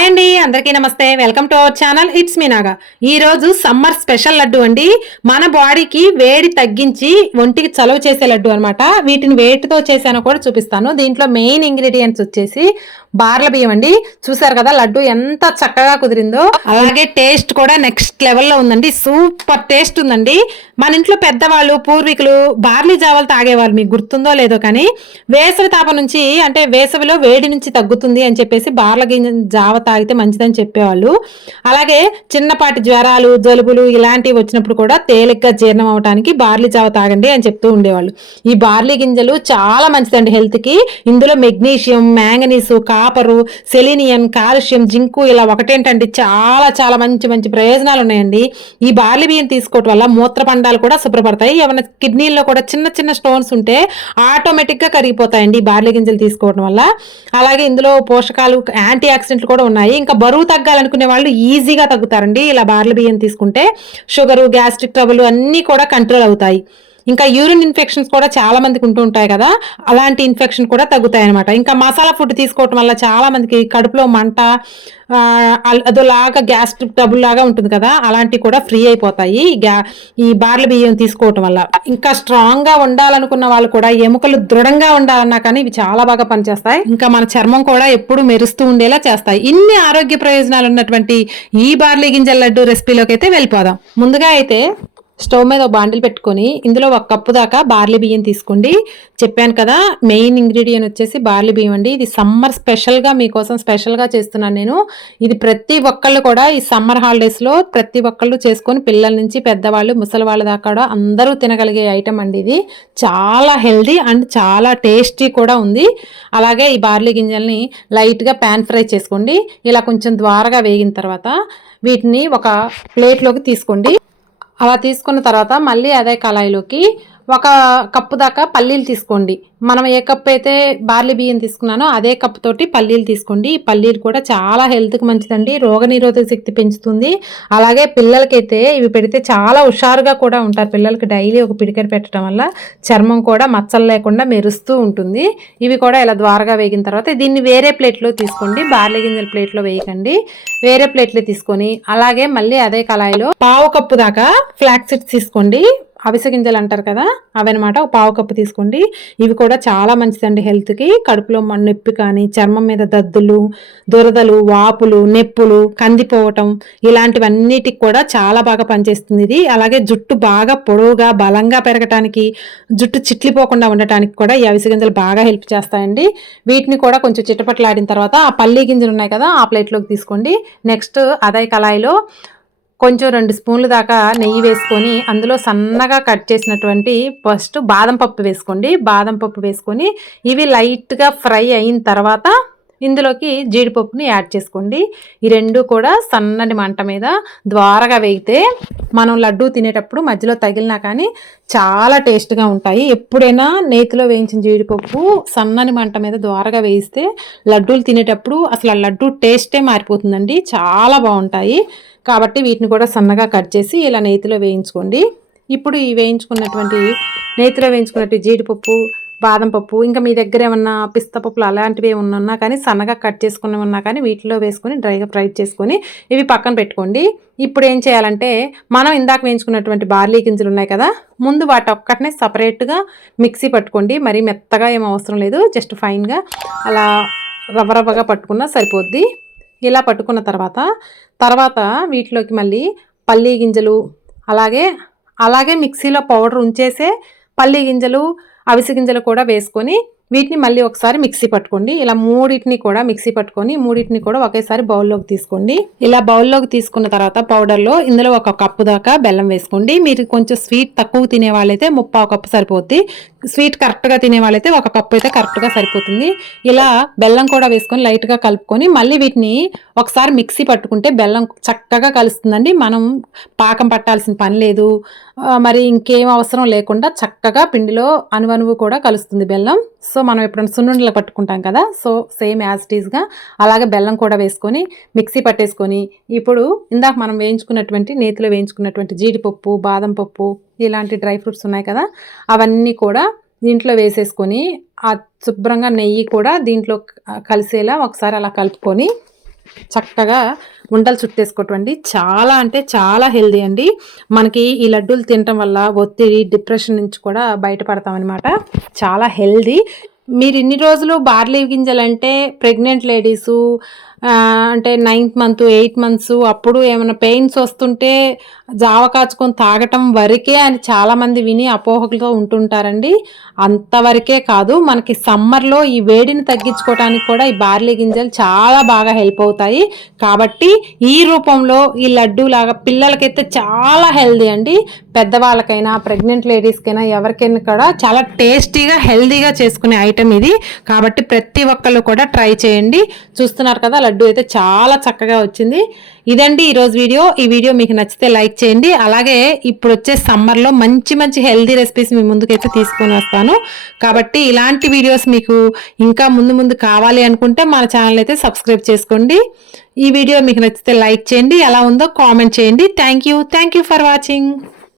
Hi అండి అందరికీ నమస్తే. Welcome to our channel it's మీనాగా ఈ రోజు సమ్మర్ స్పెషల్ లడ్డు అండి. మన బాడీకి వేడి తగ్గించి ఒంటికి చలవ చేసే లడ్డు అన్నమాట. వీటిని వేటితో చేశానో కూడా చూపిస్తాను. దీంట్లో మెయిన్ ఇంగ్రీడియంట్స్ వచ్చేసి బార్ల బియ్యం అండి. చూసారు కదా లడ్డు ఎంత చక్కగా కుదిరిందో. అలాగే టేస్ట్ కూడా నెక్స్ట్ లెవెల్లో ఉందండి. సూపర్ టేస్ట్ ఉందండి. మన ఇంట్లో పెద్దవాళ్ళు పూర్వీకులు బార్లీ జావలు తాగేవాళ్ళు మీకు గుర్తుందో లేదో కానీ వేసవి తాపం నుంచి అంటే వేసవిలో వేడి నుంచి తగ్గుతుంది అని చెప్పేసి బార్ల గింజ జావ తాగితే మంచిదని చెప్పేవాళ్ళు. అలాగే చిన్నపాటి జ్వరాలు జలుబులు ఇలాంటివి వచ్చినప్పుడు కూడా తేలిగ్గా జీర్ణం అవడానికి బార్లీ జావ తాగండి అని చెప్తూ ఉండేవాళ్ళు. ఈ బార్లీ గింజలు చాలా మంచిదండి హెల్త్కి. ఇందులో magnesium manganese copper selenium calcium zinc ఇలా ఒకటేంటండి చాలా చాలా మంచి మంచి ప్రయోజనాలు ఉన్నాయండి. ఈ బార్లీ బియ్యం తీసుకోవటం వల్ల మూత్రపండాలు కూడా శుభ్రపడతాయి. ఏమైనా కిడ్నీల్లో కూడా చిన్న చిన్న స్టోన్స్ ఉంటే ఆటోమేటిక్గా కరిగిపోతాయండి ఈ బార్లీ గింజలు తీసుకోవడం వల్ల. అలాగే ఇందులో పోషకాలు యాంటీ ఆక్సిడెంట్లు కూడా ఉన్నాయి. ఇంకా బరువు తగ్గాలనుకునే వాళ్ళు ఈజీగా తగ్గుతారండి. ఇలా బార్ల బియ్యం తీసుకుంటే షుగరు గ్యాస్ట్రిక్ ట్రబుల్ అన్నీ కూడా కంట్రోల్ అవుతాయి. ఇంకా యూరిన్ ఇన్ఫెక్షన్స్ కూడా చాలా మందికి ఉంటూ ఉంటాయి కదా అలాంటి ఇన్ఫెక్షన్ కూడా తగ్గుతాయి అనమాట ఇంకా మసాలా ఫుడ్ తీసుకోవటం వల్ల చాలా మందికి కడుపులో మంట అల్- అదోలాగా గ్యాస్ట్రిక్ ట్రబుల్ లాగా ఉంటుంది కదా అలాంటివి కూడా ఫ్రీ అయిపోతాయి. గ్యా ఈ బార్ల బియ్యం తీసుకోవటం వల్ల. ఇంకా స్ట్రాంగ్గా ఉండాలనుకున్న వాళ్ళు కూడా ఎముకలు దృఢంగా ఉండాలన్నా కానీ ఇవి చాలా బాగా పనిచేస్తాయి. ఇంకా మన చర్మం కూడా ఎప్పుడు మెరుస్తూ ఉండేలా చేస్తాయి. ఇన్ని ఆరోగ్య ప్రయోజనాలు ఉన్నటువంటి ఈ బార్లీ గింజల లడ్డు రెసిపీలోకి అయితే వెళ్ళిపోదాం. ముందుగా అయితే స్టవ్ మీద ఒక బాండిల్ పెట్టుకొని ఇందులో ఒక కప్పు దాకా బార్లీ బియ్యం తీసుకోండి. చెప్పాను కదా మెయిన్ ఇంగ్రీడియంట్ వచ్చేసి బార్లీ బియ్యం అండి. ఇది సమ్మర్ స్పెషల్గా మీకోసం స్పెషల్గా చేస్తున్నాను నేను. ఇది ప్రతి ఒక్కళ్ళు కూడా ఈ సమ్మర్ హాలిడేస్లో ప్రతి ఒక్కళ్ళు చేసుకొని పిల్లల నుంచి పెద్దవాళ్ళు ముసలి వాళ్ళ దాకా కూడా అందరూ తినగలిగే ఐటమ్ అండి ఇది. చాలా హెల్దీ అండ్ చాలా టేస్టీ కూడా ఉంది. అలాగే ఈ బార్లీ గింజల్ని లైట్గా ప్యాన్ ఫ్రై చేసుకోండి. ఇలా కొంచెం ద్వారగా వేగిన తర్వాత వీటిని ఒక ప్లేట్లోకి తీసుకోండి. అలా తీసుకున్న తర్వాత మళ్ళీ అదే కళాయిలోకి ఒక కప్పు దాకా పల్లీలు తీసుకోండి. మనం ఏ కప్పు అయితే బార్లీ బియ్యం తీసుకున్నానో అదే కప్పు తోటి పల్లీలు తీసుకోండి. ఈ పల్లీలు కూడా చాలా హెల్త్కి మంచిదండి. రోగనిరోధక శక్తి పెంచుతుంది. అలాగే పిల్లలకైతే ఇవి పెడితే చాలా హుషారుగా కూడా ఉంటారు. పిల్లలకి డైలీ ఒక పిడికెట్ పెట్టడం వల్ల చర్మం కూడా మచ్చలు లేకుండా మెరుస్తూ ఉంటుంది. ఇవి కూడా ఇలా ద్వారగా వేగిన తర్వాత దీన్ని వేరే ప్లేట్లో తీసుకోండి. బార్లీ గింజల ప్లేట్లో వేయకండి. వేరే ప్లేట్లో తీసుకొని అలాగే మళ్ళీ అదే కళాయిలో పావు కప్పు దాకా ఫ్లాక్సిడ్స్ తీసుకోండి. అవిసె గింజలు అంటారు కదా అవన్నమాట ఒక పావు కప్పు తీసుకోండి. ఇవి కూడా చాలా మంచిదండి హెల్త్కి. కడుపులో నొప్పి కానీ చర్మం మీద దద్దులు దురదలు వాపులు నొప్పులు కందిపోవటం ఇలాంటివన్నిటికి కూడా చాలా బాగా పనిచేస్తుంది ఇది. అలాగే జుట్టు బాగా పొడవుగా బలంగా పెరగటానికి జుట్టు చిట్లిపోకుండా ఉండటానికి కూడా ఈ అవిసె గింజలు బాగా హెల్ప్ చేస్తాయండి. వీటిని కూడా కొంచెం చిట్టపట్లాడిన తర్వాత ఆ పల్లి గింజలు ఉన్నాయి కదా ఆ ప్లేట్లోకి తీసుకోండి. నెక్స్ట్ అదే కళాయిలో కొంచెం రెండు స్పూన్లు దాకా నెయ్యి వేసుకొని అందులో సన్నగా కట్ చేసినటువంటి ఫస్ట్ బాదం పప్పు వేసుకోండి. బాదం పప్పు వేసుకొని ఇవి లైట్గా ఫ్రై అయిన తర్వాత ఇందులోకి జీడిపప్పుని యాడ్ చేసుకోండి. ఈ రెండు కూడా సన్నటి మంట మీద ద్వారగా వేయితే మనం లడ్డూ తినేటప్పుడు మధ్యలో తగిలినా కానీ చాలా టేస్ట్గా ఉంటాయి. ఎప్పుడైనా నేతిలో వేయించిన జీడిపప్పు సన్నని మంట మీద ద్వారగా వేయిస్తే లడ్డూలు తినేటప్పుడు అసలు ఆ లడ్డు టేస్టే మారిపోతుందండి. చాలా బాగుంటాయి. కాబట్టి వీటిని కూడా సన్నగా కట్ చేసి ఇలా నేతిలో వేయించుకోండి. ఇప్పుడు ఈ వేయించుకున్నటువంటి నేతిలో వేయించుకున్నటువంటి జీడిపప్పు బాదం పప్పు ఇంకా మీ దగ్గర ఏమన్నా పిస్తా పప్పులు అలాంటివి ఏమన్నా ఉన్నా కానీ సన్నగా కట్ చేసుకుని ఉన్నా కానీ వీటిలో వేసుకొని డ్రైగా ఫ్రై చేసుకొని ఇవి పక్కన పెట్టుకోండి. ఇప్పుడు ఏం చేయాలంటే మనం ఇందాక వేయించుకున్నటువంటి బార్లీ గింజలు ఉన్నాయి కదా ముందు వాటి ఒక్కటనే సపరేట్గా మిక్సీ పట్టుకోండి. మరీ మెత్తగా ఏం అవసరం లేదు జస్ట్ ఫైన్గా అలా రవ్వ రవ్వగా పట్టుకున్నా సరిపోద్ది. ఇలా పట్టుకున్న తర్వాత తర్వాత వీటిలోకి మళ్ళీ పల్లీ గింజలు అలాగే అలాగే మిక్సీలో పౌడర్ ఉంచేసే పల్లీ గింజలు అవిసె గింజలు కూడా వేసుకొని వీటిని మళ్ళీ ఒకసారి మిక్సీ పట్టుకోండి. ఇలా మూడింటిని కూడా మిక్సీ పట్టుకొని మూడింటిని కూడా ఒకేసారి బౌల్లోకి తీసుకోండి. ఇలా బౌల్లోకి తీసుకున్న తర్వాత పౌడర్లో ఇందులో ఒక కప్పు దాకా బెల్లం వేసుకోండి. మీరు కొంచెం స్వీట్ తక్కువ తినే వాళ్ళైతే ముప్పావు కప్పు సరిపోద్ది. స్వీట్ కరెక్ట్గా తినే వాళ్ళైతే ఒక కప్పు అయితే కరెక్ట్గా సరిపోతుంది. ఇలా బెల్లం కూడా వేసుకొని లైట్గా కలుపుకొని మళ్ళీ వీటిని ఒకసారి మిక్సీ పట్టుకుంటే బెల్లం చక్కగా కలుస్తుందండి. మనం పాకం పట్టాల్సిన పని లేదు. మరి ఇంకేం అవసరం లేకుండా చక్కగా పిండిలో అనువనువు కూడా కలుస్తుంది బెల్లం. సో మనం ఎప్పుడైనా సున్నుండలు పట్టుకుంటాం కదా సో సేమ్ యాజ్ ఇటీజ్గా అలాగే బెల్లం కూడా వేసుకొని మిక్సీ పట్టేసుకొని ఇప్పుడు ఇందాక మనం వేయించుకున్నటువంటి నేతిలో వేయించుకున్నటువంటి జీడిపప్పు బాదం పప్పు ఇలాంటి డ్రై ఫ్రూట్స్ ఉన్నాయి కదా అవన్నీ కూడా దీంట్లో వేసేసుకొని ఆ శుభ్రంగా నెయ్యి కూడా దీంట్లో కలిసేలా ఒకసారి అలా కలుపుకొని చక్కగా ఉండలు చుట్టేసుకోవటండి చాలా అంటే చాలా హెల్దీ అండి. మనకి ఈ లడ్డూలు తినటం వల్ల ఒత్తిడి డిప్రెషన్ నుంచి కూడా బయటపడతామన్నమాట. చాలా హెల్దీ. మీరు ఇన్ని రోజులు బార్లీ గింజలు అంటే ప్రెగ్నెంట్ లేడీసు అంటే నైన్త్ మంత్ ఎయిత్ మంత్స్ అప్పుడు ఏమైనా పెయిన్స్ వస్తుంటే జావ కాచుకొని తాగటం వరకే అని చాలామంది విని అపోహకులుగా ఉంటుంటారండి. అంతవరకే కాదు మనకి సమ్మర్లో ఈ వేడిని తగ్గించుకోవడానికి కూడా ఈ బార్లీ గింజలు చాలా బాగా హెల్ప్ అవుతాయి. కాబట్టి ఈ రూపంలో ఈ లడ్డు లాగా పిల్లలకైతే చాలా హెల్దీ అండి. పెద్దవాళ్ళకైనా ప్రెగ్నెంట్ లేడీస్కైనా ఎవరికైనా కూడా చాలా టేస్టీగా హెల్దీగా చేసుకునే ఐటెం ఇది. కాబట్టి ప్రతి ఒక్కళ్ళు కూడా ట్రై చేయండి. చూస్తున్నారు కదా లడ్డు అయితే చాలా చక్కగా వచ్చింది. ఇదండి ఈరోజు వీడియో. ఈ వీడియో మీకు నచ్చితే లైక్ చేయండి. అలాగే ఇప్పుడు వచ్చే సమ్మర్లో మంచి మంచి హెల్దీ రెసిపీస్ మీ ముందుకైతే తీసుకొని వస్తాను. కాబట్టి ఇలాంటి వీడియోస్ మీకు ఇంకా ముందు ముందు కావాలి అనుకుంటే మన ఛానల్ అయితే సబ్స్క్రైబ్ చేసుకోండి. ఈ వీడియో మీకు నచ్చితే లైక్ చేయండి. ఎలా ఉందో కామెంట్ చేయండి. Thank you. Thank you for watching.